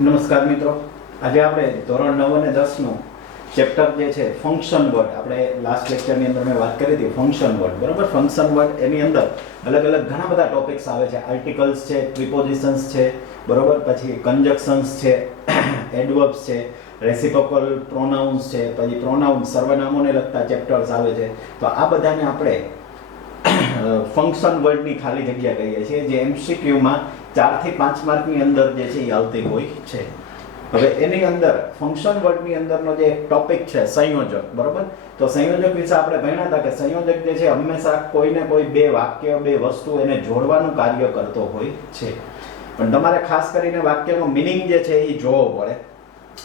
નમસ્કાર મિત્રો, આજે આપણે ધોરણ 9 અને 10 નું ચેપ્ટર જે છે ફંક્શન વર્ડ, આપણે લાસ્ટ લેક્ચરની અંદર મેં વાત કરી હતી ફંક્શન વર્ડ, બરાબર. ફંક્શન વર્ડ એની અંદર અલગ અલગ ઘણા બધા ટોપિક્સ આવે છે. આર્ટિકલ્સ છે, પ્રિપોઝિશન્સ છે, બરાબર, પછી કન્જક્શન્સ છે, એડવર્બ્સ છે, રેસિપ્રોકલ પ્રોનાઉન્સ છે, પછી પ્રોનાઉન સર્વનામોને લગતા ચેપ્ટર્સ આવે છે. તો આ બધાને આપણે ફંક્શન વર્ડની ખાલી જગ્યા કહીએ છીએ, જે એમસીક્યુમાં 4 થી 5 માર્કની અંદર જે છે એ આવતી હોય છે. હવે એની અંદર ફંક્શન વર્ડની અંદરનો જે ટોપિક છે સંયોજક, બરોબર. તો સંયોજક વિશે આપણે ભણ્યા હતા કે સંયોજક જે છે હંમેશા કોઈને કોઈ બે વાક્ય, બે વસ્તુ એને જોડવાનું કાર્ય કરતો હોય છે. પણ તમારે ખાસ કરીને વાક્યનો મિનિંગ જે છે એ જોવો પડે.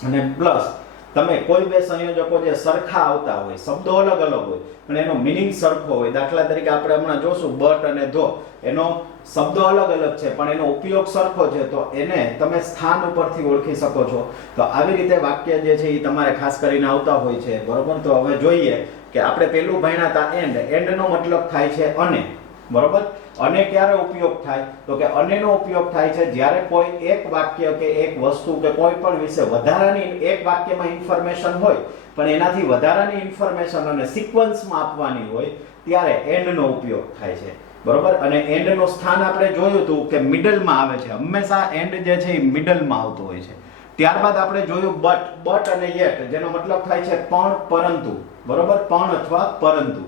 અને પ્લસ તમે કોઈ બે સંયોજકો જે સરખા આવતા હોય, શબ્દો અલગ અલગ હોય પણ એનો મિનિંગ સરખો હોય. દાખલા તરીકે આપણે હમણાં જોશું બટ અને ધો, એનો શબ્દો અલગ અલગ છે પણ એનો ઉપયોગ સરખો છે, તો એને તમે સ્થાન ઉપરથી ઓળખી શકો છો. તો આવી રીતે વાક્ય જે છે એ તમારે ખાસ કરીને આવતા હોય છે, બરોબર. તો હવે જોઈએ કે આપણે પેલું ભણ્યા હતા એન્ડ. એન્ડનો મતલબ થાય છે અને, બરોબર. અને ક્યારે ઉપયોગ થાય? તો કે અનેનો ઉપયોગ થાય છે જ્યારે કોઈ એક વાક્ય કે એક વસ્તુ કે કોઈ પણ વિશે વધારાની એક વાક્યમાં ઇન્ફોર્મેશન હોય પણ એનાથી વધારાની ઇન્ફોર્મેશન અને સિક્વન્સમાં આપવાની હોય ત્યારે એન્ડનો ઉપયોગ થાય છે, બરોબર. અને એન્ડનું સ્થાન આપણે જોયું હતું કે મિડલમાં આવે છે. હંમેશા એન્ડ જે છે એ મિડલમાં આવતો હોય છે. ત્યારબાદ આપણે જોયું બટ અને યેટ, જેનો મતલબ થાય છે પણ, પરંતુ, બરોબર. પણ અથવા પરંતુ.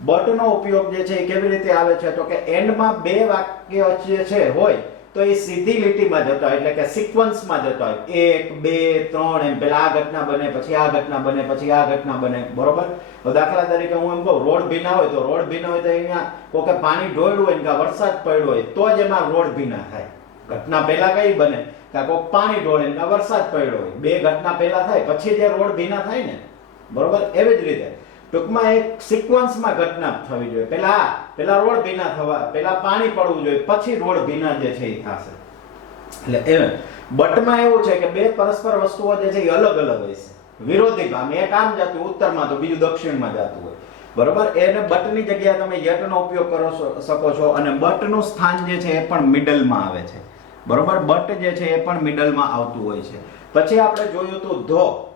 બટ નો ઉપયોગ જે છે એ કેવી રીતે આવે છે? તો કે એન્ડમાં બે વાક્ય જે છે હોય તો એ સીધી લીટીમાં જતા હોય, એટલે કે સિક્વન્સમાં જતા હોય. 1 2 3 એમ પેલા આ ઘટના બને, પછી આ ઘટના બને, પછી આ ઘટના બને, બરોબર. તો દાખલા તરીકે હું એમ કહું રોડ ભીના હોય, તો રોડ ભીના હોય તો અહીંયા કોઈ પાણી ઢોળ્યું હોય કે વરસાદ પડ્યો હોય તો જ એમાં રોડ ભીના થાય. ઘટના પહેલા કઈ બને? કે કોઈ પાણી ઢોળે કે વરસાદ પડ્યો હોય, બે ઘટના પહેલા થાય પછી જે રોડ ભીના થાય ને, બરોબર. એવી જ રીતે ટૂંકમાં એક સિક્વન્સમાં ઘટના થવી જોઈએ. પેલા રોડ ભીના થવા, પેલા પાણી પડવું જોઈએ, પછી રોડ ભીના જે છે એ થશે. એટલે એ બટમાં એવું છે કે બે પરસ્પર વસ્તુઓ જે છે એ અલગ અલગ હોય છે, વિરોધી ભાગ. એક આમ જતું ઉત્તરમાં તો બીજું દક્ષિણમાં જતું હોય, બરોબર. એને બટની જગ્યાએ તમે યટનો ઉપયોગ કરો શકો છો. અને બટનું સ્થાન જે છે એ પણ મિડલમાં આવે છે, બરોબર. બટ જે છે એ પણ મિડલમાં આવતું હોય છે. પછી આપણે જોયું તો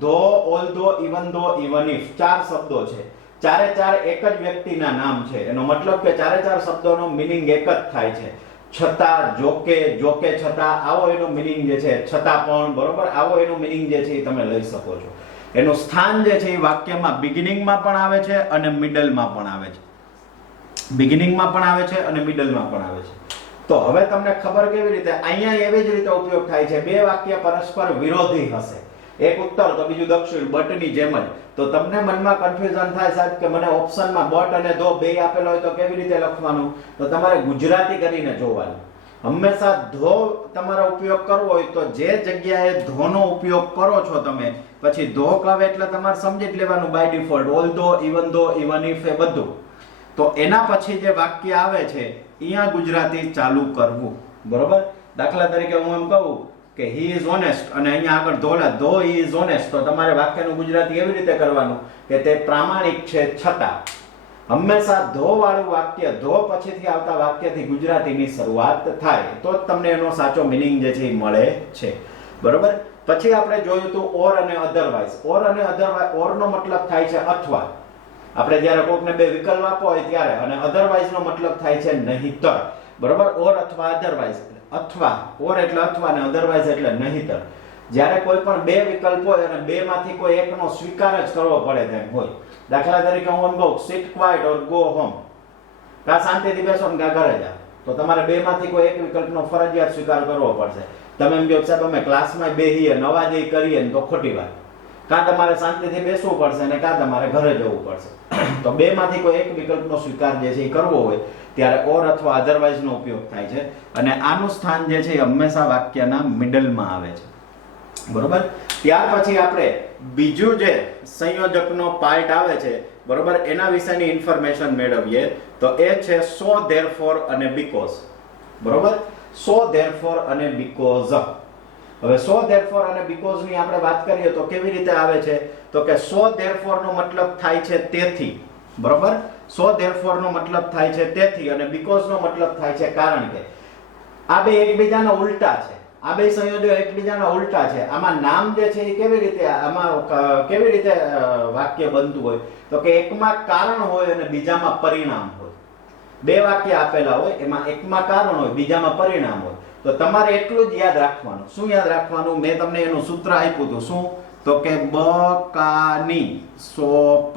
ધો, ઓલ્ધો, ઇવન ધો, ઇવન ઇફ, 4 શબ્દો છે. ચારે ચાર એક જ વ્યક્તિના નામ છે. એનો મતલબ કે ચારે ચાર શબ્દોનો મિનિંગ એક જ થાય છે. છતાં, જોકે છતાં, આવો એનો મિનિંગ જે છે. છતાં પણ, બરોબર, આવો એનો મિનિંગ જે છે એ તમે લઈ શકો છો. એનું સ્થાન જે છે એ વાક્યમાં બિગિનિંગમાં પણ આવે છે અને મિડલમાં પણ આવે છે. બિગિનિંગમાં પણ આવે છે અને મિડલમાં પણ આવે છે. તો હવે તમને ખબર કેવી રીતે? અહીંયા એવી જ રીતે ઉપયોગ થાય છે. બે વાક્ય પરસ્પર વિરોધી હશે, એક ઉત્તર તો બીજું દક્ષિણ, બટની જેમ જ. તો તમને મનમાં કન્ફ્યુઝન થાય સાહેબ કે મને ઓપ્શનમાં બટ અને ધો બે આપેલો હોય તો કેવી રીતે લખવાનું? તો તમારે ગુજરાતી કરીને જોવાનું. હંમેશા ધો તમારો ઉપયોગ કરવો હોય તો જે જગ્યાએ ધોનો ઉપયોગ કરો છો તમે, પછી ધો કહે એટલે તમારે સમજી જ લેવાનું બાય ડિફોલ્ટ. ઓલ્ધો, ઇવન ઇફ, એ બધું. તો એના પછી જે વાક્ય આવે છે અહીંયા ગુજરાતી ચાલુ કરવું, બરોબર. દાખલા તરીકે હું એમ કહું કે હી ઇઝ ઓનેસ્ટ અને અહીંયા આગળ ધો હી ઇઝ ઓનેસ્ટ, તો તમારે વાક્યનું ગુજરાતી એવી રીતે કરવાનું કે તે પ્રામાણિક છે છતાં. હંમેશા ધો વાળું વાક્ય, ધો પછીથી આવતા વાક્યથી ગુજરાતીની શરૂઆત થાય તો જ તમને એનો સાચો મિનિંગ જે છે એ મળે છે, બરોબર. પછી આપણે જોયું તો ઓર અને અધરવાઇઝ. ઓર અને અધરવાઇઝ, ઓર નો મતલબ થાય છે અથવા. આપણે જ્યારે કોકને બે વિકલ્પ આપો હોય ત્યારે. અને અધરવાઇઝ નો મતલબ થાય છે નહીતર, બરોબર. ઓર અથવા અધરવાઇઝ. અથવા, ઓર એટલે અથવા ને અધરવાઇઝ એટલે નહીતર. જ્યારે કોઈ પણ બે વિકલ્પ હોય અને બે માંથી કોઈ એકનો સ્વીકાર જ કરવો પડે તેમ હોય. દાખલા તરીકે હું એમ કહું સિટ ક્વાઇટ ઓર ગો હોમ, કા શાંતિથી બેસો ને કા ઘરે જાઓ, તો તમારે બે માંથી કોઈ એક વિકલ્પનો ફરજિયાત સ્વીકાર કરવો પડશે. તમે એમ કહો સાહેબ અમે ક્લાસમાં બેહીએ, નવાજી કરીએ ને તો ખોટી વાત. કાં તમારે શાંતિથી બેસવું પડશે ને કાં તમારે ઘરે જવું પડશે. તો બે માંથી કોઈ એક વિકલ્પનો સ્વીકાર જે છે એ કરવો હોય ત્યારે ઓર અથવા અધરવાઇઝ નો ઉપયોગ થાય છે. અને આનું સ્થાન જે છે એ હંમેશા વાક્યના મિડલમાં આવે છે, બરોબર. ત્યાર પછી આપણે બીજું જે સંયોજકનો પાર્ટ આવે છે, બરોબર, એના વિશેની ઇન્ફોર્મેશન મેળવીએ તો એ છે સો, ધેરફોર અને બીકોઝ, બરોબર. સો, ધેરફોર અને બીકોઝ. હવે સો, ધેરફોર અને બીકોઝ ની આપણે વાત કરીએ તો કેવી રીતે આવે છે? તો કે સો, ધેરફોર નો મતલબ થાય છે તેથી, બરોબર. સો, ધેરફોર નો મતલબ થાય છે તેથી અને બીકોઝ નો મતલબ થાય છે કારણ કે. આ બે એકબીજાના ઉલટા છે. આ બે સંયોજનો એકબીજાના ઉલટા છે. આમાં નામ જે છે એ કેવી રીતે કેવી રીતે વાક્ય બનતું હોય તો કે એકમાં કારણ હોય અને બીજામાં પરિણામ હોય. બે વાક્ય આપેલા હોય, એમાં એકમાં કારણ હોય, બીજામાં પરિણામ હોય. તો તમારે એટલું જ યાદ રાખવાનું. શું યાદ રાખવાનું? મેં તમને એનું સૂત્ર આપ્યું હતું. શું? તો કે બકાની સોપ.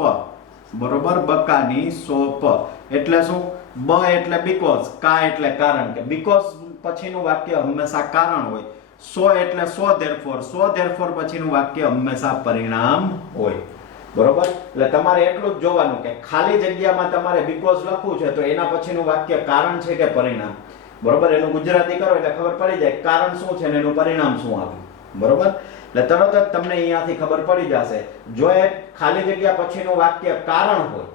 બરોબર? બકાની સોપ એટલે શું? બ એટલે બીકોઝ, કા એટલે કારણ કે બીકોઝ પછીનું વાક્ય હંમેશા કારણ હોય. સો એટલે સો ધેરફોર, સો ધેરફોર પછીનું વાક્ય હંમેશા પરિણામ હોય. બરોબર? એટલે તમારે એટલું જ જોવાનું કે ખાલી જગ્યામાં તમારે બીકોઝ લખવું છે તો એના પછીનું વાક્ય કારણ છે કે પરિણામ. બરોબર? એનું ગુજરાતી કરો એટલે ખબર પડી જાય કારણ શું છે ને એનું પરિણામ શું આવ્યું. બરોબર? એટલે તરત જ તમને અહીંયાથી ખબર પડી જશે. જો એ ખાલી જગ્યા પછીનું વાક્ય કારણ હોય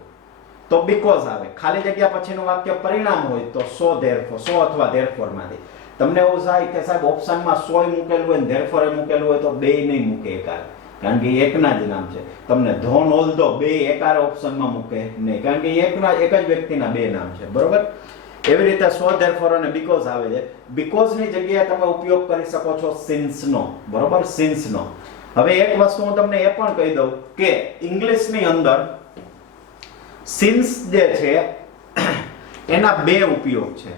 તો બીકોઝ આવે. ખાલી જગ્યા પછીનું વાક્ય પરિણામ હોય તો સો ધેરફોર, સો અથવા ધેરફોર માંથી. તમને એવું થાય કે સાહેબ ઓપ્શનમાં સો મૂકેલું હોય ને ધેરફોર મૂકેલું હોય તો બે નહીં મૂકે એકારે, કારણ કે એકના જ નામ છે. તમને ધોન ઓલ દો બે એકારે ઓપ્શનમાં મૂકે નહીં, કારણ કે એક જ વ્યક્તિના બે નામ છે. બરોબર? એવી રીતે સો ધેરફોર અને બીકોઝ આવે છે. બીકોઝ ની જગ્યાએ તમે ઉપયોગ કરી શકો છો સિન્સ નો. બરોબર? સિન્સ નો. હવે એક વસ્તુ હું તમને એ પણ કહી દઉં કે ઇંગ્લિશ ની અંદર સિન્સ જે છે એના બે ઉપયોગ છે.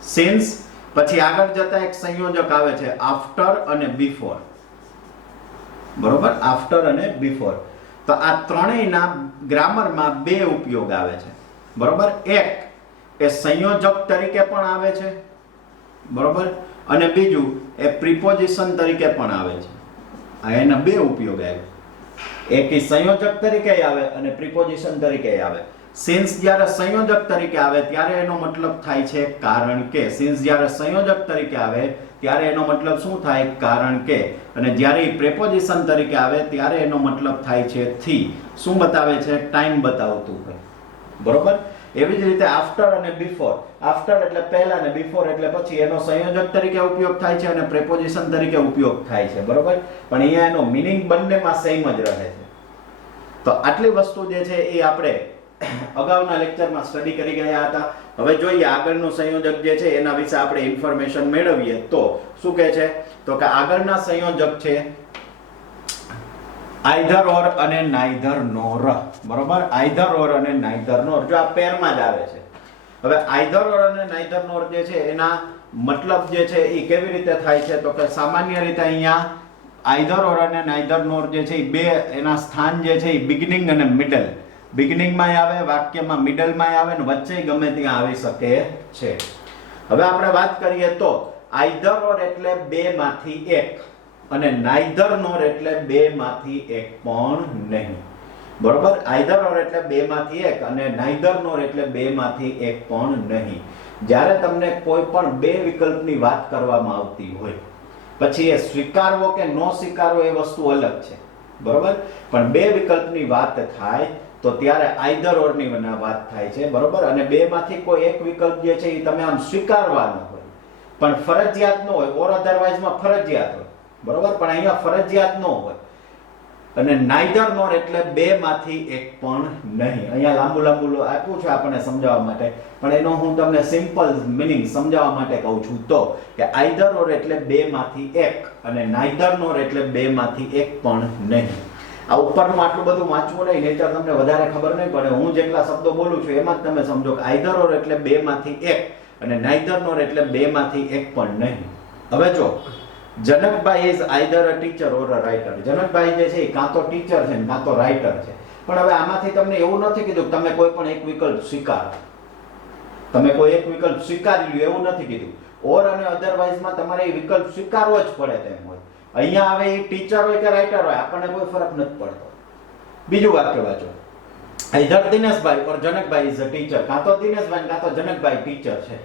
સિન્સ પછી આગળ જતા એક સંયોજક આવે છે આફ્ટર અને બિફોર. બરોબર? આફ્ટર અને બિફોર. તો આ ત્રણેયના ગ્રામરમાં બે ઉપયોગ આવે છે. બરોબર? એક એ સંયોજક તરીકે પણ આવે છે. બરોબર? અને બીજું એ પ્રિપોઝિશન તરીકે પણ આવે છે. આ એના બે ઉપયોગ આવે. એક એ સંયોજક તરીકે આવે અને પ્રિપોઝિશન તરીકે આવે. સિન્સ જ્યારે સંયોજક તરીકે આવે ત્યારે એનો મતલબ થાય છે કારણ કે. સિન્સ જ્યારે સંયોજક તરીકે આવે ત્યારે એનો મતલબ શું થાય? કારણ કે. અને જ્યારે પ્રેપોઝિશન તરીકે આવે ત્યારે એનો મતલબ થાય છે થી. શું બતાવે છે? ટાઈમ બતાવતું હોય. બરોબર? એવી જ રીતે આફ્ટર અને બિફોર. આફ્ટર એટલે પહેલા અને બિફોર એટલે પછી એનો સંયોજક તરીકે ઉપયોગ થાય છે અને પ્રેપોઝિશન તરીકે ઉપયોગ થાય છે. બરોબર? પણ અહીંયા એનો મીનિંગ બંનેમાં સેમ જ રહે છે. તો આટલી વસ્તુ જે છે એ આપણે અગાઉના લેક્ચરમાં સ્ટડી કરી ગયા હતા. હવે જોઈએ આગળનું સંયોજક જે છે એના વિશે આપણે ઇન્ફોર્મેશન મેળવીએ તો શું કહે છે? તો કે આગળના સંયોજક છે આઈધર ઓર અને નાઈધર નોર. બરોબર? આઈધર ઓર અને નાઈધર નોર જો આ પેરમાં જ આવે છે. હવે આઈધર ઓર અને નાઈધર નોર જે છે એના મતલબ જે છે એ કેવી રીતે થાય છે? તો કે સામાન્ય રીતે અહીંયા આઈધર ઓર અને નાઈધર નોર જે છે એ બે એના સ્થાન જે છે એ બિગિનિંગ અને મિડલ. બિગિનિંગમાં આવે, વાક્યમાં મિડલમાં આવે ને વચ્ચે ગમે ત્યાં આવી શકે છે. હવે આપણે વાત કરીએ તો આઈધર ઓર એટલે બે માંથી એક અને નાઈધર નોર એટલે બે માંથી એક પણ નહીં. બરોબર? આઈધર ઓર એટલે બે માંથી એક અને નાઈધર નોર એટલે બે માંથી એક પણ નહીં. જ્યારે તમને કોઈ પણ બે વિકલ્પની વાત કરવામાં આવતી હોય પછી એ સ્વીકારવો કે ન સ્વીકારવો એ વસ્તુ અલગ છે. બરોબર? પણ બે વિકલ્પની વાત થાય તો ત્યારે આઈધર ઓર ની વાત થાય છે. બરોબર? અને બે માંથી કોઈ એક વિકલ્પ જે છે એ તમે આમ સ્વીકારવાનો હોય પણ ફરજિયાત ન હોય. ઓર અધરવાઇઝ માં ફરજિયાત હોય. બરોબર? પણ અહીંયા ફરજિયાત ન હોય. અને નાઈધર નોર એટલે બે માંથી એક પણ નહીં. અહીંયા લાંબુ આપ્યું છે આપણને સમજાવવા માટે, પણ એનો હું તમને સિમ્પલ મીનિંગ સમજાવવા માટે કહું છું તો કે આઈધર ઓર એટલે બે માંથી એક અને નાઈધર નોર એટલે બે માંથી એક પણ નહીં. આ ઉપરનું આટલું બધું વાંચવું નહીં, નહીંતર તમને વધારે ખબર નહીં પડે. હું જેટલા શબ્દો બોલું છું એમાં જ તમે સમજો કે આઈધર ઓર એટલે બે માંથી એક અને નાઈધર નોર એટલે બે માંથી એક પણ નહીં. હવે જો Janakbhai is either a teacher or a writer. Janakbhai જે છે એ કાં તો ટીચર છે ને કાં તો રાઇટર છે. પણ હવે આમાંથી તમને એવું નથી કીધું તમે કોઈ પણ એક વિકલ્પ સ્વીકારો. તમે કોઈ એક વિકલ્પ સ્વીકારી લ્યો એવું નથી કીધું. ઓર અને અધરવાઇઝ માં તમારે એ વિકલ્પ સ્વીકારવો જ પડે તેમ હોય. અહીંયા હવે એ ટીચર હોય કે રાઇટર હોય આપણને કોઈ ફરક નથી પડતો. બીજું વાક્ય વાંચો. Either Dineshbhai or Janakbhai is a teacher. કાં તો દિનેશભાઈ કાં તો જનકભાઈ ટીચર છે.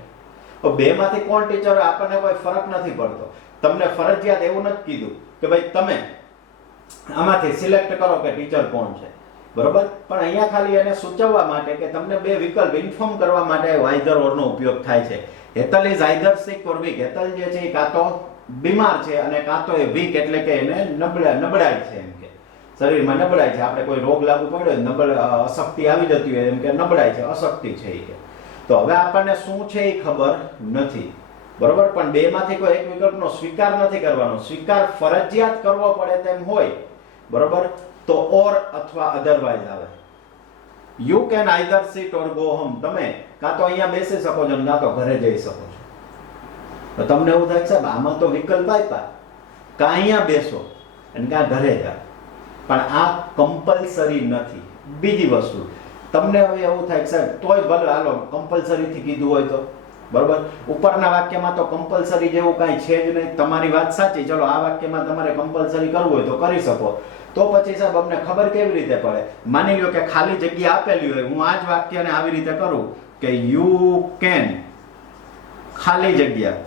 તો બે માંથી કોણ ટીચર હોય આપણને કોઈ ફરક નથી પડતો. તમને ફરજિયાત એવું નથી કીધું કે ભાઈ તમે આમાંથી સિલેક્ટ કરો કે ટીચર કોણ છે. બરોબર? પણ અહીંયા ખાલી એને સૂચવવા માટે કે તમને બે વિકલ્પ ઇન્ફોર્મ કરવા માટે આઈધર ઓર નો ઉપયોગ થાય છે. Hetal is either sick or weak. Hetal જે છે એ કાં તો બીમાર છે અને કાં તો એ વીક એટલે કે એને નબળાઈ છે. એમ કે શરીરમાં નબળાઈ છે. આપણે કોઈ રોગ લાગુ પડ્યો અશક્તિ આવી જતી હોય એમ કે નબળાઈ છે, અશક્તિ છે એ કે. તો હવે આપણને શું છે એ ખબર નથી. બરોબર, પણ બે માંથી કોઈ એક વિકલ્પનો સ્વીકાર નથી કરવાનો. સ્વીકાર ફરજિયાત કરવો પડે તેમ હોય, બરોબર, તો ઓર અથવા અધરવાઇઝ આવે. You can either sit or go home. તમે કાં તો અહીંયા બેસી શકો છો કાં તો ઘરે જઈ શકો છો. તો તમને એવું થાય સાહેબ આમાં તો વિકલ્પ આપ્યા, કાં અહીંયા બેસો અને કાં ઘરે જાઓ, પણ આ કમ્પલસરી નથી. બીજી વસ્તુ, તમને હવે એવું થાય સાહેબ તોય ભલે હાલો કમ્પલસરીથી કીધું હોય તો, બરોબર, ઉપરના વાક્યમાં તો કમ્પલસરી જેવું કાંઈ છે જ નહીં. તમારી વાત સાચી, ચલો આ વાક્યમાં તમારે કમ્પલસરી કરવું હોય તો કરી શકો. તો પછી સાહેબ અમને ખબર કેવી રીતે પડે? માની લો કે ખાલી જગ્યા આપેલી હોય, હું આ જ વાક્યને આવી રીતે કરું કે યુ કેન ખાલી જગ્યા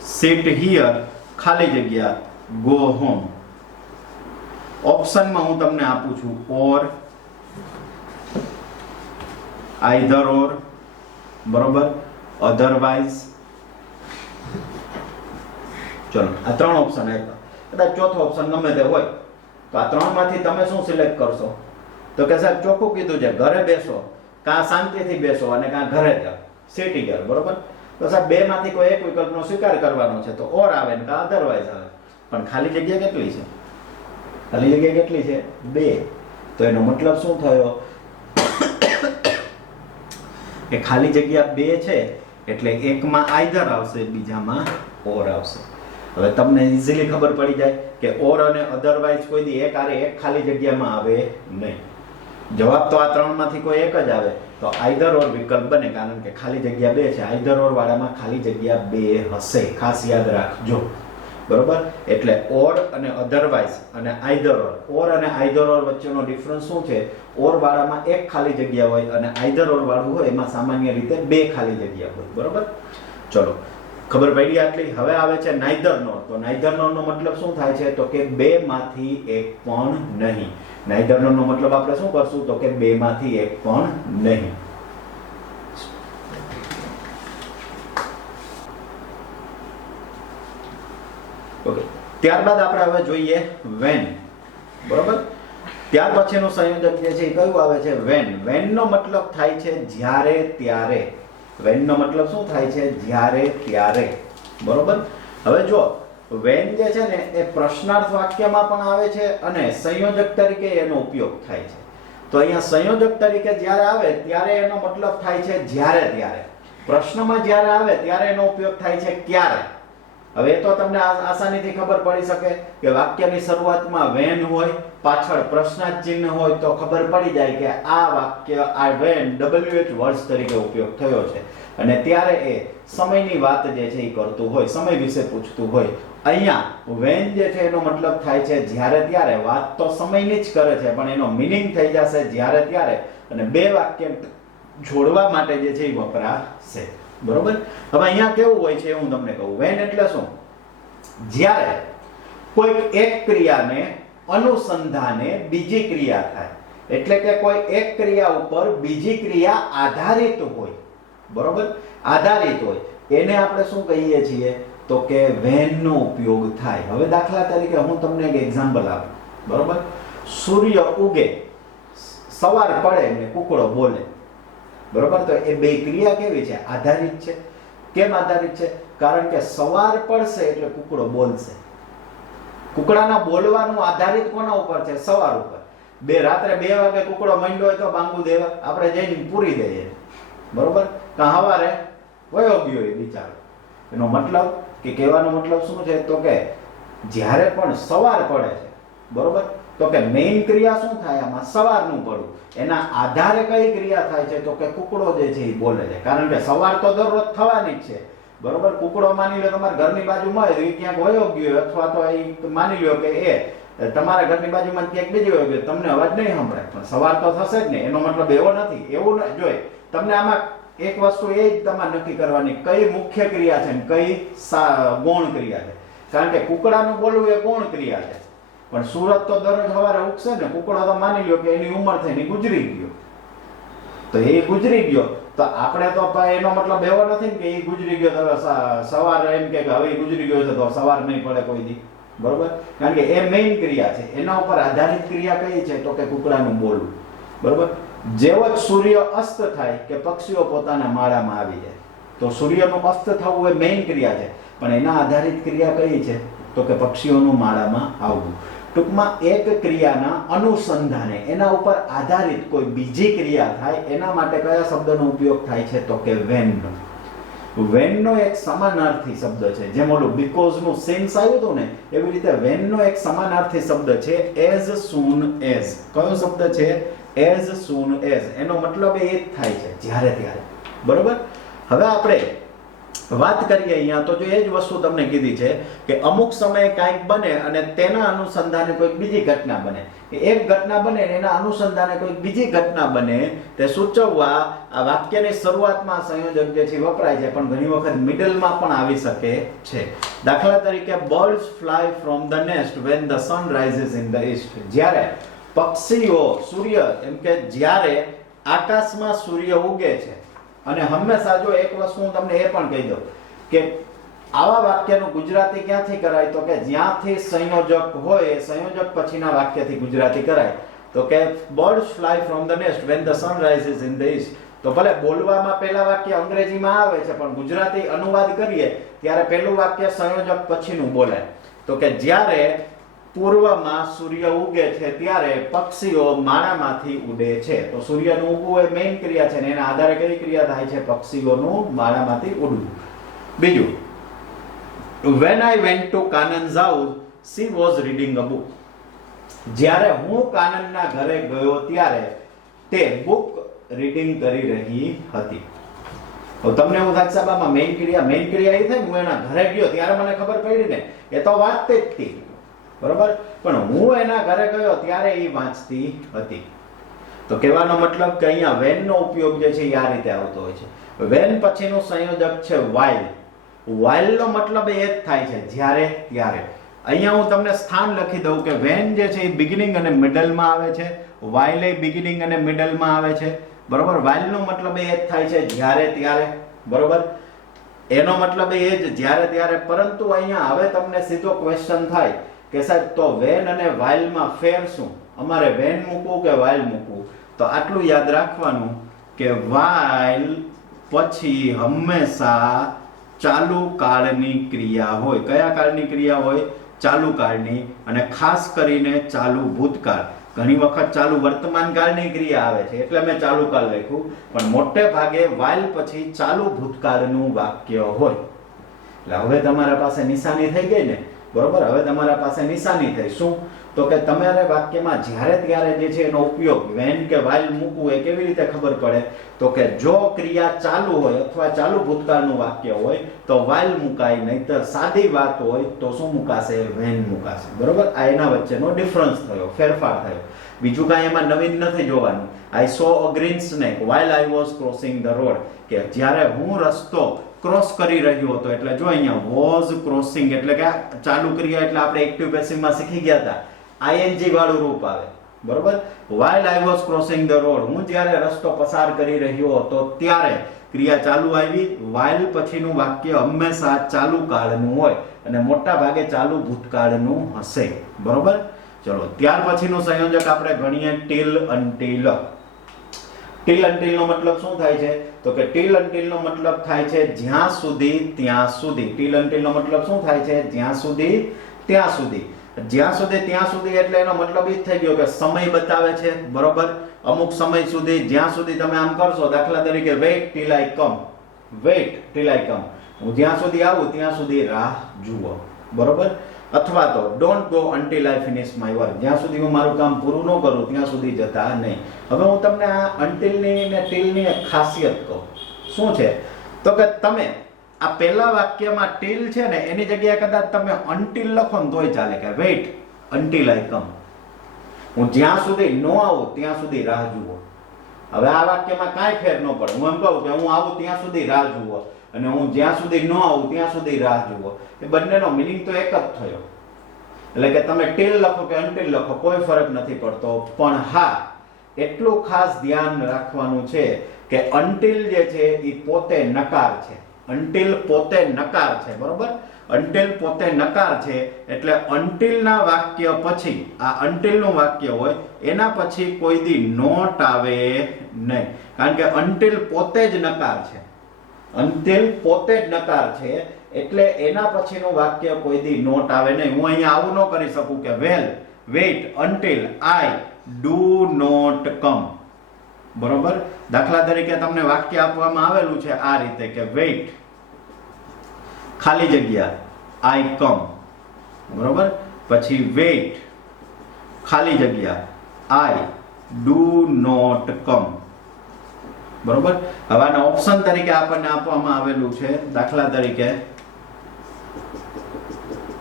sit here ખાલી જગ્યા go home. ઓપ્શનમાં હું તમને આપું છું or, either or, બરોબર, otherwise. ચલો આ ત્રણ ઓપ્શન આપ્યા, કદાચ ચોથો ઓપ્શન ગમે તે હોય તો આ ત્રણમાંથી તમે શું સિલેક્ટ કરશો? તો કે સાહેબ ચોખ્ખું કીધું છે ઘરે બેસો, કાં શાંતિથી બેસો અને કાં ઘરે જાઓ, sit here, બરોબર. તો સાહેબ બે માંથી કોઈ એક વિકલ્પનો સ્વીકાર કરવાનો છે, તો ઓર આવે ને કાં અધરવાઇઝ આવે. પણ ખાલી જગ્યા કેટલી છે? ખાલી જગ્યા કેટલી છે? 2. તો એનો મતલબ શું થયો કે ખાલી જગ્યા 2 છે એટલે એકમાં આઈધર આવશે, બીજામાં ઓર આવશે. હવે તમને ઈઝીલી ખબર પડી જાય કે ઓર અને અધરવાઇઝ કોઈ દી એક આરે એક ખાલી જગ્યામાં આવે નહીં. જવાબ તો આ ત્રણમાંથી કોઈ એક જ આવે, તો આઈધર ઓર વિકલ્પ બને, કારણ કે ખાલી જગ્યા 2 છે. આઈધર ઓર વાળામાં ખાલી જગ્યા 2 હશે, ખાસ યાદ રાખજો, બરોબર. એટલે ઓર અને અધરવાઇઝ અને આઈધર ઓર અને આઈધર ઓર વચ્ચેનો ડિફરન્સ શું છે? ઓર વાળામાં એક ખાલી જગ્યા હોય અને આઈધર ઓર વાળું હોય એમાં સામાન્ય રીતે 2 ખાલી જગ્યા હોય, બરોબર. ચલો ખબર પડી આટલી. હવે આવે છે નાઈધર નોર. તો નાઈધર નોર નો મતલબ શું થાય છે? તો કે 2 માંથી એક પણ નહીં. નાઈધર નોર નો મતલબ આપણે શું કરશું? તો કે 2 માંથી એક પણ નહીં. ઓકે, ત્યારબાદ આપણે હવે જોઈએ when, બરોબર. ત્યાર પછીનું સંયોજક જે છે એ કયું આવે છે? when. when નો મતલબ થાય છે જ્યારે ત્યારે. when નો મતલબ શું થાય છે? જ્યારે ત્યારે, બરોબર. હવે જો when જે છે ને એ પ્રશ્નાર્થ વાક્યમાં પણ આવે છે અને સંયોજક તરીકે એનો ઉપયોગ થાય છે. તો અહીંયા સંયોજક તરીકે જ્યારે આવે ત્યારે એનો મતલબ થાય છે જ્યારે ત્યારે. પ્રશ્નમાં જ્યારે આવે ત્યારે એનો ઉપયોગ થાય છે ક્યારે. હવે એ તો તમને આસાનીથી ખબર પડી શકે કે વાક્યની શરૂઆતમાં when હોય, પાછળ પ્રશ્નાર્થ ચિહ્ન હોય તો ખબર પડી જાય કે આ વાક્ય આ when WH વર્ડ્સ તરીકે ઉપયોગ થયો છે અને ત્યારે એ સમયની વાત જે છે એ કરતું હોય, સમય વિશે પૂછતું હોય. અહીંયા when જે છે એનો મતલબ થાય છે જ્યારે ત્યારે. વાત તો સમયની જ કરે છે પણ એનો મીનિંગ થઈ જશે જ્યારે ત્યારે, અને બે વાક્ય જોડવા માટે જે છે એ વપરાશે, બરોબર. હવે અહીંયા કેવું હોય છે હું તમને કહું. when એટલે શું? જ્યારે કોઈક એક ક્રિયાને અનુસંધાને બીજી ક્રિયા થાય, એટલે કે કોઈ એક ક્રિયા ઉપર બીજી ક્રિયા આધારિત હોય, બરોબર, આધારિત હોય, એને આપણે શું કહીએ છીએ? તો કે when નો ઉપયોગ થાય. હવે દાખલા તરીકે હું તમને એક એક્ઝામ્પલ આપું, બરોબર. સૂર્ય ઉગે, સવાર પડે ને કુકડો બોલે, બરોબર. તો એ બે ક્રિયા કેવી છે? આધારિત છે. કેમ આધારિત છે? કારણ કે સવાર પડશે એટલે કુકડો બોલશે. કુકડાના બોલવાનું આધારિત કોના ઉપર છે? સવાર ઉપર. રાત્રે 2 વાગે કુકડો માંડ્યો હોય તો બાંગુ દેવા આપણે જઈને પૂરી દઈએ, બરોબર. તો સવારે વયો ગયો એ બિચારો. એનો મતલબ કે કહેવાનો મતલબ શું છે? તો કે જ્યારે પણ સવાર પડે છે, બરોબર, તો કે મેઇન ક્રિયા શું થાય આમાં? સવારનું પડવું. એના આધારે કઈ ક્રિયા થાય છે? તો કે કુકડો જે છે એ બોલે છે. કારણ કે સવાર તો દરરોજ થવાની જ છે, બરોબર. કુકડો માની લો તમારા ઘરની બાજુમાં હોય, ક્યાંક વયો ગયો અથવા તો એ માની લ્યો કે એ તમારા ઘરની બાજુમાં ક્યાંક બીજી વયો ગયો, તમને અવાજ નહીં સંભળાય, પણ સવાર તો થશે જ ને. એનો મતલબ એવો નથી. એવું જોઈએ તમને આમાં એક વસ્તુ એ જ તમારે નક્કી કરવાની કઈ મુખ્ય ક્રિયા છે ને કઈ ગૌણ ક્રિયા છે. કારણ કે કુકડાનું બોલવું એ ગૌણ ક્રિયા છે, પણ સુરત તો દરરોજ સવારે ઉગશે ને. કુકડો તો માની લ્યો કે એની ઉંમર થઈને ગુજરી ગયો, તો એ ગુજરી ગયો તો આપણે તો એનો મતલબ એવો નથી ને કે એ ગુજરી ગયો તો સવાર એમ કે હવે એ ગુજરી ગયો છે તો સવાર નહીં પડે કોઈ દી, બરોબર. કારણ કે એ મેઇન ક્રિયા છે. એના ઉપર આધારિત ક્રિયા કઈ છે? તો કે કુકડાનું બોલવું, બરોબર. જેવો જ સૂર્ય અસ્ત થાય કે પક્ષીઓ પોતાના માળામાં આવી જાય, તો સૂર્યનું અસ્ત થવું એ મેઇન ક્રિયા છે, પણ એના આધારિત ક્રિયા કઈ છે? તો કે પક્ષીઓનું માળામાં આવવું. ટૂંકમાં એક ક્રિયાના અનુસંધાને એના ઉપર આધારિત કોઈ બીજી ક્રિયા થાય એના માટે કયા શબ્દનો ઉપયોગ થાય છે? તો કે વેનનો. વેનનો એક સમાનાર્થી શબ્દ છે. જેમ ઓલું બીકોઝ નું સિન્સ આવ્યું હતું ને, એવી રીતે વેનનો એક સમાનાર્થી શબ્દ છે એઝ સૂન એઝ. કયો શબ્દ છે? એઝ સૂન એઝ. એનો મતલબ એ જ થાય છે જ્યારે ત્યારે. બરોબર. હવે આપણે વાત કરીએ અહીંયા તો જો એ જ વસ્તુ તમને કીધી છે કે અમુક સમયે કાંઈક બને અને તેના અનુસંધાને કોઈક બીજી ઘટના બને. એક ઘટના બને અને એના અનુસંધાને કોઈક બીજી ઘટના બને તે સૂચવવા આ વાક્યની શરૂઆતમાં સંયોજક જે છે વપરાય છે, પણ ઘણી વખત મિડલમાં પણ આવી શકે છે. દાખલા તરીકે birds fly from the nest when the sun rises in the east. જ્યારે પક્ષીઓ સૂર્ય એમ કે જ્યારે આકાશમાં સૂર્ય ઉગે છે. અને હંમેશા જો એક વસ્તુ હું તમને એ પણ કહી દઉં કે આવા વાક્યનું ગુજરાતી ક્યાંથી કરાય? તો કે જ્યાંથી સંયોજક હોય એ સંયોજક પછીના વાક્યથી ગુજરાતી કરાય. તો કે birds fly from the nest when the sun rises in the east. તો ભલે બોલવામાં પહેલા વાક્ય અંગ્રેજીમાં આવે છે, પણ ગુજરાતી અનુવાદ કરીએ ત્યારે પહેલું વાક્ય સંયોજક પછીનું બોલાય. તો કે જ્યારે પૂર્વમાં સૂર્ય ઉગે છે ત્યારે પક્ષીઓ માળામાંથી ઉડે છે. તો સૂર્યનું ઉગવું એ મેઇન ક્રિયા છે ને એના આધારે કઈ ક્રિયા થાય છે? પક્ષીઓનું માળામાંથી ઉડવું. બીજું, when I went to Kanan's house she was reading a book. જ્યારે હું કાનનના ઘરે ગયો ત્યારે તે બુક રીડિંગ કરી રહી હતી. તો તમને એવું થાય સાહેબ આમાં મેઇન ક્રિયા એ થાય હું એના ઘરે ગયો ત્યારે મને ખબર પડી ને, એ તો વાંચતી જ હતી. બરોબર. પણ હું એના ઘરે ગયો ત્યારે એ વાંચતી હતી. તો કહેવાનો મતલબ કે અહીંયા વેન નો ઉપયોગ જે છે એ આ રીતે આવતો હોય છે. વેન પછીનું સંયોજક છે while. while નો મતલબ એ જ થાય છે જ્યારે ત્યારે. અહીંયા હું તમને સ્થાન લખી દઉં કે વેન જે છે એ બિગિનિંગ અને મિડલમાં આવે છે, while એ બિગિનિંગ અને મિડલમાં આવે છે. બરોબર. while નો મતલબ એ જ થાય છે જ્યારે ત્યારે. બરોબર. એનો મતલબ એ જ જ્યારે ત્યારે. પરંતુ અહીંયા હવે તમને સીધો ક્વેશ્ચન થાય કે સાહેબ તો વેન અને while માં ફેર શું? અમારે વેન મૂકવું કે while મૂકવું? તો આટલું યાદ રાખવાનું કે while પછી હંમેશા ચાલુ કાળની ક્રિયા હોય. કયા કાળની ક્રિયા હોય? ચાલુ કાળની. અને ખાસ કરીને ચાલુ ભૂતકાળ. ઘણી વખત ચાલુ વર્તમાન કાળની ક્રિયા આવે છે એટલે મેં ચાલુ કાળ લખ્યું, પણ મોટે ભાગે while પછી ચાલુ ભૂતકાળનું વાક્ય હોય. એટલે હવે તમારા પાસે નિશાની થઈ ગઈ ને. બરોબર. હવે તમારા પાસે નિશાની થઈ. શું? તો કે તમારે વાક્યમાં જ્યારે ત્યારે જે છે એનો ઉપયોગ when કે while મૂકવું એ કેવી રીતે ખબર પડે? તો કે જો ક્રિયા ચાલુ હોય અથવા ચાલુ ભૂતકાળનું વાક્ય હોય તો while મુકાય, નહીતર સાદી વાત હોય તો શું મુકાશે? when મુકાશે. બરોબર. આ એના વચ્ચેનો ડિફરન્સ થયો, ફેરફાર થયો. બીજું કાંઈ એમાં નવીન નથી જોવાનું. I saw a green snake while I was crossing the road. કે જ્યારે હું રસ્તો ક્રોસ કરી રહ્યો હતો, એટલે જો અહીંયા was crossing એટલે કે ચાલુ ક્રિયા એટલે આપણે એક્ટિવ પેસિવમાં શીખી ગયા હતા ing વાળું રૂપ આવે. બરોબર. while I was crossing the road, હું જ્યારે રસ્તો પસાર કરી રહ્યો હતો ત્યારે ક્રિયા ચાલુ આવી. while પછીનું વાક્ય હંમેશા ચાલુ કાળનું હોય અને મોટા ભાગે ચાલુ ભૂતકાળનું હશે. બરોબર. ચલો ત્યાર પછીનું સંયોજક આપણે ગણીએ till until. till until નો મતલબ શું થાય છે? તો કે till until નો મતલબ થાય છે જ્યાં સુધી ત્યાં સુધી. till until નો મતલબ શું થાય છે? જ્યાં સુધી ત્યાં સુધી. જ્યાં સુધી ત્યાં સુધી એટલે એનો મતલબ એ જ થઈ ગયો કે સમય બતાવે છે. બરોબર. અમુક સમય સુધી, જ્યાં સુધી તમે આમ કરશો, દાખલા તરીકે wait till I come. wait till I come. હું જ્યાં સુધી આવું ત્યાં સુધી રાહ જુઓ. બરોબર. અથવા તો don't go until I finish my work. જ્યાં સુધી હું મારું કામ પૂરું ન કરું ત્યાં સુધી જતા નહીં. હવે હું તમને આ until ની ને till ની એક ખાસિયત કહું. શું છે? તો કે તમે આ પહેલા વાક્યમાં till છે ને એની જગ્યાએ કદાચ તમે until લખો ને તોય ચાલે કે wait until I come. હું જ્યાં સુધી ન આવું ત્યાં સુધી રાહ જુઓ. હવે આ વાક્યમાં કાંઈ ફેર ન પડે. હું એમ કહું કે હું આવું ત્યાં સુધી રાહ જુઓ અને હું જ્યાં સુધી ન આવું ત્યાં સુધી રાહ જુઓ. એ બંનેનો મિનિંગ તો એક જ થયો. એટલે કે તમે till લખો કે until લખો કોઈ ફરક નથી પડતો. પણ હા, એટલું ખાસ ધ્યાન રાખવાનું છે કે until જે છે એ પોતે નકાર છે. until પોતે નકાર છે. બરોબર. until પોતે નકાર છે એટલે until ના વાક્ય પછી આ until નું વાક્ય હોય એના પછી કોઈ દી નોટ આવે નહીં, કારણ કે until પોતે જ નકાર છે. until પોતે જ નકાર છે એટલે એના પછીનું વાક્ય કોઈ દી નોટ આવે નહીં. હું અહીંયા આવું ન કરી શકું કે well wait until I do not come. બરોબર, દાખલા તરીકે તમને વાક્ય આપવામાં આવેલું છે આ રીતે કે wait ખાલી જગ્યા I come, બરોબર, પછી wait ખાલી જગ્યા I do not come. બરોબર, હવે આના ઓપ્શન તરીકે આપણને આપવામાં આવેલું છે દાખલા તરીકે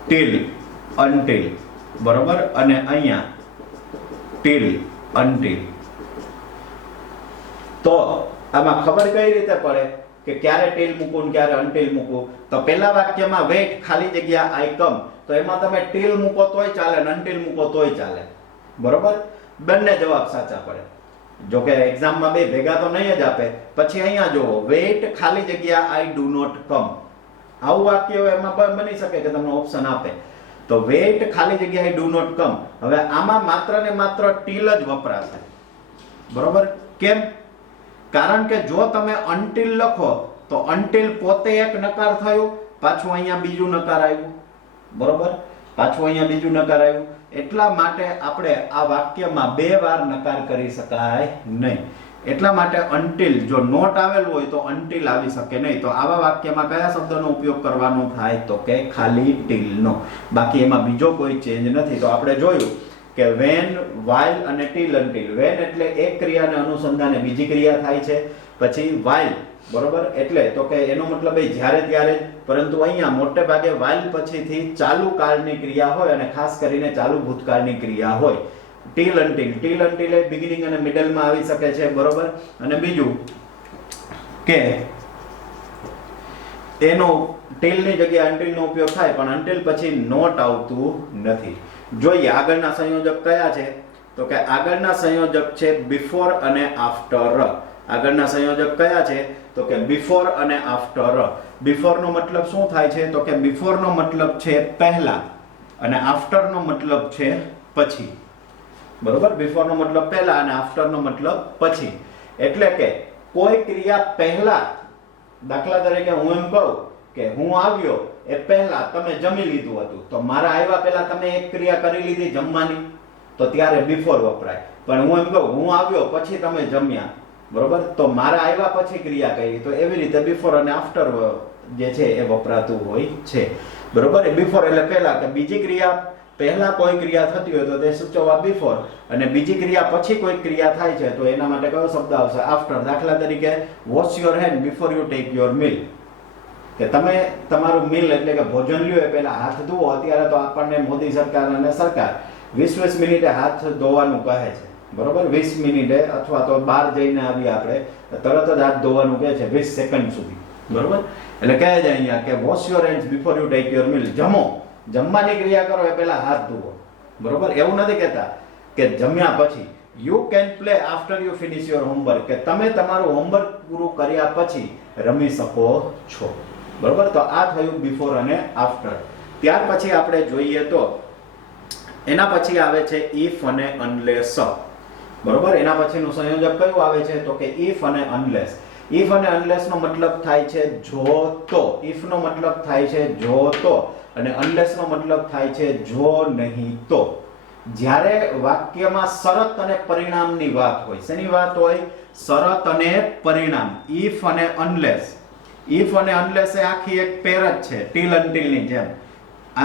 till until, બરોબર, અને અહીંયા till until. તો આમાં ખબર કઈ રીતે પડે કે ક્યારે till મૂકવું ને ક્યારે until મૂકવું? તો પહેલા વાક્યમાં wait ખાલી જગ્યા I come, તો એમાં તમે till મૂકો તોય ચાલે ને until મૂકો તોય ચાલે. બરોબર, બંને જવાબ સાચા પડે. જો કે એક્ઝામમાં બે ભેગા તો નહીં જ આપે. પછી અહીંયા જુઓ wait ખાલી જગ્યા I do not come, આવું વાક્ય હોય એમાં બની શકે કે તમને ઓપ્શન આપે. તો wait ખાલી જગ્યા I do not come, હવે આમાં માત્ર ને માત્ર till જ વપરાશે. બરોબર, કેમ? કારણ કે જો તમે until લખો તો until પોતે એક નકાર થયું, પાછું અહીંયા બીજું નકાર આવ્યું. બરોબર, પાછું અહીંયા બીજું નકાર આવ્યું. એટલા માટે આપણે આ વાક્યમાં બે વાર નકાર કરી શકાય નહીં. એટલા માટે until જો નોટ આવેલું હોય તો until આવી શકે નહીં. તો આવા વાક્યમાં કયા શબ્દનો ઉપયોગ કરવાનો થાય? તો કે ખાલી till નો. બાકી એમાં બીજો કોઈ ચેન્જ નથી. તો આપણે જોયું કે when, while અને till until. when એટલે એક ક્રિયાને અનુસંધાને બીજી ક્રિયા થાય છે. પછી while, બરોબર, એટલે તો કે એનો મતલબ એ જ્યારે ત્યારે. પરંતુ અહીંયા મોટે ભાગે while પછીથી ચાલુ કાળની ક્રિયા હોય અને ખાસ કરીને ચાલુ ભૂતકાળની ક્રિયા હોય. till until, till until એ બિગિનિંગ અને મિડલ માં આવી શકે છે. બરોબર, અને બીજું કે એનો till ની જગ્યાએ until નો ઉપયોગ થાય પણ until પછી નોટ આવતું નથી. જોઈએ આગળના સંયોજક કયા છે? તો કે આગળના સંયોજક છે before અને after. આગળના સંયોજક કયા છે? તો કે before અને after. before નો મતલબ શું થાય છે? તો કે before નો મતલબ છે પહેલા અને after નો મતલબ છે પછી. બરોબર, before નો મતલબ પહેલા અને after નો મતલબ પછી. એટલે કે કોઈ ક્રિયા પહેલા, દાખલા તરીકે હું એમ કહું કે હું આવ્યો એ પહેલા તમે જમી લીધું હતું, તો મારા આવ્યા પહેલા તમે એક ક્રિયા કરી લીધી જમવાની, તો ત્યારે before વપરાય. પણ હું એમ કહું હું આવ્યો પછી તમે જમ્યા, બરોબર, તો મારા આવ્યા પછી ક્રિયા કરી. તો એવી રીતે before અને after જે છે એ વપરાતું હોય છે. બરોબર, before એટલે પહેલા, કે બીજી ક્રિયા પહેલા કોઈ ક્રિયા થતી હોય તો તે સૂચવવા before, અને બીજી ક્રિયા પછી કોઈ ક્રિયા થાય છે તો એના માટે કયો શબ્દ આવશે? after. દાખલા તરીકે wash your hand before you take your meal, કે તમે તમારું મીલ એટલે કે ભોજન લ્યો એ પહેલા હાથ ધોવો. અત્યારે તો આપણને મોદી સરકાર અને સરકાર 20-20 મિનિટે હાથ ધોવાનું કહે છે. બરોબર, 20 મિનિટે અથવા તો બહાર જઈને આવી આપણે તરત જ હાથ ધોવાનું કહે છે 20 સેકન્ડ સુધી. બરોબર, એટલે કહે છે અહીંયા કે wash your hands before you take your meal. જમો, જમવાની ક્રિયા કરો એ પહેલા હાથ ધોવો. બરોબર, એવું નથી કહેતા કે જમ્યા પછી. you can play after you finish your homework, કે તમે તમારું હોમવર્ક પૂરું કર્યા પછી રમી શકો છો. બરોબર, તો આ થયું before અને after. ત્યાર પછી આપણે જોઈએ તો એના પછી આવે છે if અને unless. બરોબર, એના પછીનું સંયોજક કયું આવે છે? તો કે if અને unless. if અને unless નો મતલબ થાય છે જો તો. if નો મતલબ થાય છે જો તો અને unless નો મતલબ થાય છે જો નહીં તો. જ્યારે વાક્યમાં શરત અને પરિણામની વાત હોય. શેની વાત હોય? શરત અને પરિણામ. if અને unless. if અને unless એ આખી એક પેર જ છે till until ની જેમ.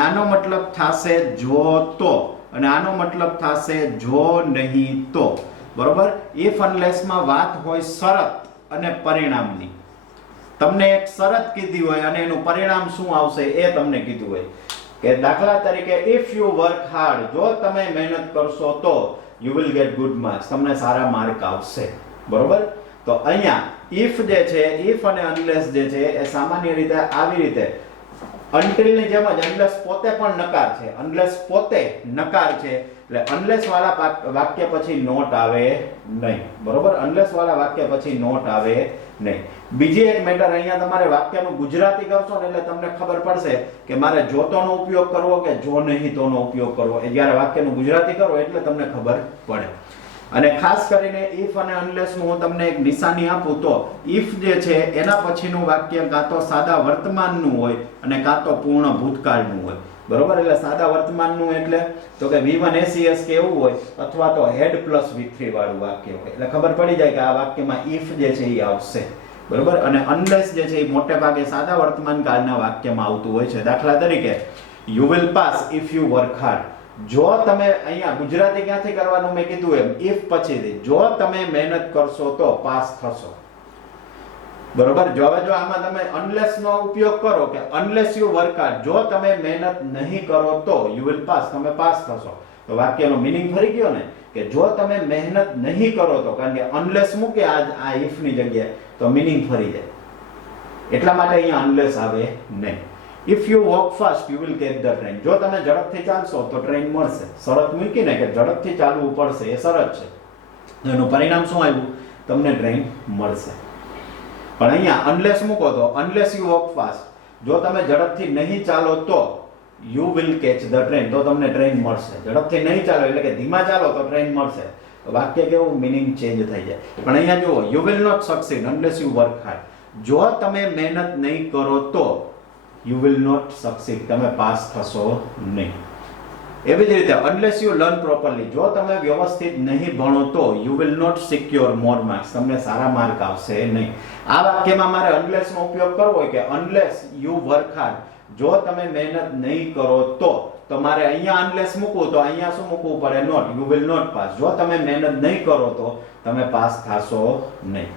આનો મતલબ થશે જો તો અને આનો મતલબ થશે જો નહીં તો. બરોબર, if unless માં વાત હોય શરત અને પરિણામની. તમને એક શરત કીધી હોય અને એનું પરિણામ શું આવશે એ તમને કીધું હોય. કે દાખલા તરીકે if you work hard, જો તમે મહેનત કરશો તો you will get good marks, તમને સારા માર્ક આવશે. બરોબર, તો અહીંયા if જે છે, if અને unless જે છે એ સામાન્ય રીતે આવી રીતે until ની જેમ જ unless પોતે પણ નકાર છે. unless પોતે નકાર છે એટલે unless વાળા વાક્ય પછી નોટ આવે નહીં. બરોબર, unless વાળા વાક્ય પછી નોટ આવે નહીં. બીજી એક મેટર, અહીંયા તમારે વાક્યનું ગુજરાતી કરશો ને એટલે તમને ખબર પડશે કે મારે જોતોનો ઉપયોગ કરવો કે જો નહીં તોનો ઉપયોગ કરવો. એ જ્યારે વાક્યનું ગુજરાતી કરો એટલે તમને ખબર પડે. અને ખાસ કરીને ઇફ અને અનલેસ નું હું તમને એક નિશાની આપું તો ઇફ જે છે એના પછીનું વાક્ય કાં તો સાદા વર્તમાનનું હોય અને કાં તો પૂર્ણ ભૂતકાળનું હોય, બરોબર. એટલે સાદા વર્તમાનનું એટલે તો કે V1 SES કે એવું હોય, અથવા તો હેડ પ્લસ V3 વાળું વાક્ય હોય. એટલે ખબર પડી જાય કે આ વાક્યમાં ઇફ જે છે એ આવશે, બરોબર. અને અનલેસ જે છે એ મોટે ભાગે સાદા વર્તમાન કાળના વાક્યમાં આવતું હોય છે. દાખલા તરીકે you will pass if you work hard. જો તમે અહીંયા ગુજરાતી ક્યાંથી કરવાનું મેં કીધું એમ ઇફ પછીથી, જો તમે મહેનત કરશો તો પાસ થશો, બરોબર. જો આમાં તમે અનલેસ નો ઉપયોગ કરો કે અનલેસ યુ વર્ક હાર્ડ, જો તમે મહેનત નહીં કરો તો યુ વિલ પાસ, તમે પાસ થશો, તો વાક્યનો મીનિંગ ફરી ગયો ને કે જો તમે મહેનત નહીં કરો તો, કારણ કે અનલેસ મૂકે આ ઇફ ની જગ્યાએ તો મીનિંગ ફરી જાય, એટલા માટે અહીંયા અનલેસ આવે નહીં. If you walk fast you will get the train. જો તમે ઝડપથી ચાલશો તો ટ્રેન મળશે. શરત મૂકીને કે ઝડપથી ચાલવું પડશે, એ શરત છે, એનું પરિણામ શું આવ્યું? તમને ટ્રેન મળશે. પણ અહીંયા અનલેસ મૂકો તો અનલેસ યુ વોક ફાસ્ટ, જો તમે ઝડપથી નહીં ચાલો તો you will catch the train, તો તમને ટ્રેન મળશે. ઝડપથી નહીં ચાલો એટલે કે ધીમા ચાલો તો ટ્રેન મળશે. વાક્ય કેવું મીનિંગ ચેન્જ થઈ જાય. પણ અહીંયા જુઓ you will not succeed unless you work hard. જો તમે મહેનત નહીં કરો તો યુ વિલ નોટ સક્સીડ, તમે પાસ થશો નહીં. એવી જ રીતે અનલેસ યુ લર્ન પ્રોપરલી, જો તમે વ્યવસ્થિત નહીં ભણો તો you will not secure more marks, તમને સારા માર્ક આવશે નહીં. આ વાક્યમાં મારે અનલેસ નો ઉપયોગ કરવો હોય કે અનલેસ યુ વર્ક હાર્ડ, જો તમે મહેનત નહીં કરો તો મારે અહીંયા અનલેસ મૂકવું તો અહીંયા શું મૂકવું પડે? Not. You will not pass, જો તમે મહેનત નહીં કરો તો તમે પાસ થશો નહીં.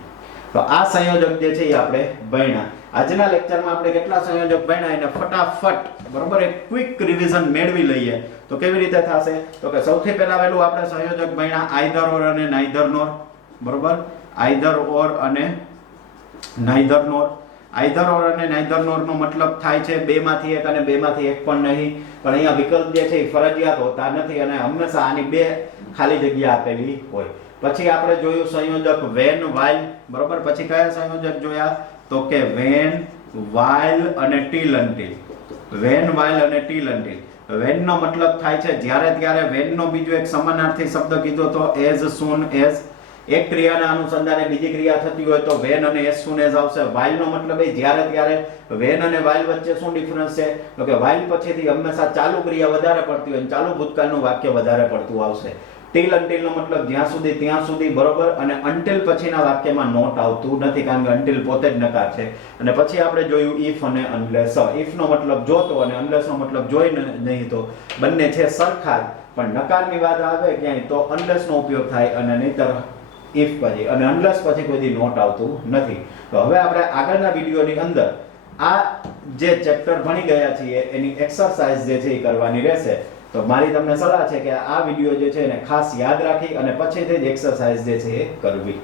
તો આ સંયોજક જે છે એ આપણે ભણ્યા. આજના લેક્ચરમાં આપણે કેટલા સંયોજક ભણ્યા એને ફટાફટ, બરોબર, એક ક્વિક રિવિઝન મેળવી લઈએ તો કેવી રીતે થશે? તો કે સૌથી પહેલા વહેલું આપણે સંયોજક ભણ્યા આઈધર ઓર અને નાઈધર નોર, બરોબર. આઈધર ઓર અને નાઈધર નોર. આઈધર ઓર અને નાઈધર નોર નો મતલબ થાય છે બે માંથી એક અને બે માંથી એક પણ નહીં. પણ અહીંયા વિકલ્પ જે છે એ ફરજિયાત હોતા નથી અને હંમેશા આની બે ખાલી જગ્યા આપેલી હોય. પછી આપણે જોયું સંયોજક વેન વાઇલ, બરોબર. પછી કયા સંયોજક જોયા? તો કે વેન વાઇલ અને ટીલ અન્ટિલ. વેન વાઇલ અને ટીલ અન્ટિલ. વેન નો મતલબ થાય છે જ્યારે ત્યારે. વેન નો બીજો એક સમાનાર્થી શબ્દ કીધો તો એઝ સૂન એઝ. એક ક્રિયાના અનુસંધાને બીજી ક્રિયા થતી હોય તો વેન અને એઝ સૂન એઝ આવશે. વાઇલ નો મતલબ એ જ્યારે ત્યારે. વેન અને વાઇલ વચ્ચે શું ડિફરન્સ છે? તો કે વાઇલ પછીથી હંમેશા ચાલુ ક્રિયા વધારે પડતી હોય, ચાલુ ભૂતકાળનું વાક્ય વધારે પડતું આવશે. ટીલ અન્ટિલ નો મતલબ જ્યાં સુધી ત્યાં સુધી, બરોબર. અને અન્ટિલ પછીના વાક્યમાં નોટ આવતું નથી કારણ કે અન્ટિલ પોતે જ નકાર છે. અને પછી આપણે જોયું ઇફ અને અનલેસ. ઇફ નો મતલબ જોતો અને અનલેસ નો મતલબ જોઈ નહીં તો બંને છે સરખા જ, પણ નકારની વાત આવે ક્યાંય તો અનલેસ નો ઉપયોગ થાય અને નહીતર ઇફ પછી. અને અનલેસ પછી કોઈ દી નોટ આવતું નથી. તો હવે આપણે આગળના વિડીયોની અંદર આ જે ચેપ્ટર ભણી ગયા છીએ એની એક્સરસાઇઝ જે છે એ કરવાની રહેશે. તો મારી તમને સલાહ છે કે આ વિડીયો જે છે એને ખાસ યાદ રાખી અને પછીથી જ એક્સરસાઇઝ જે છે એ કરવી.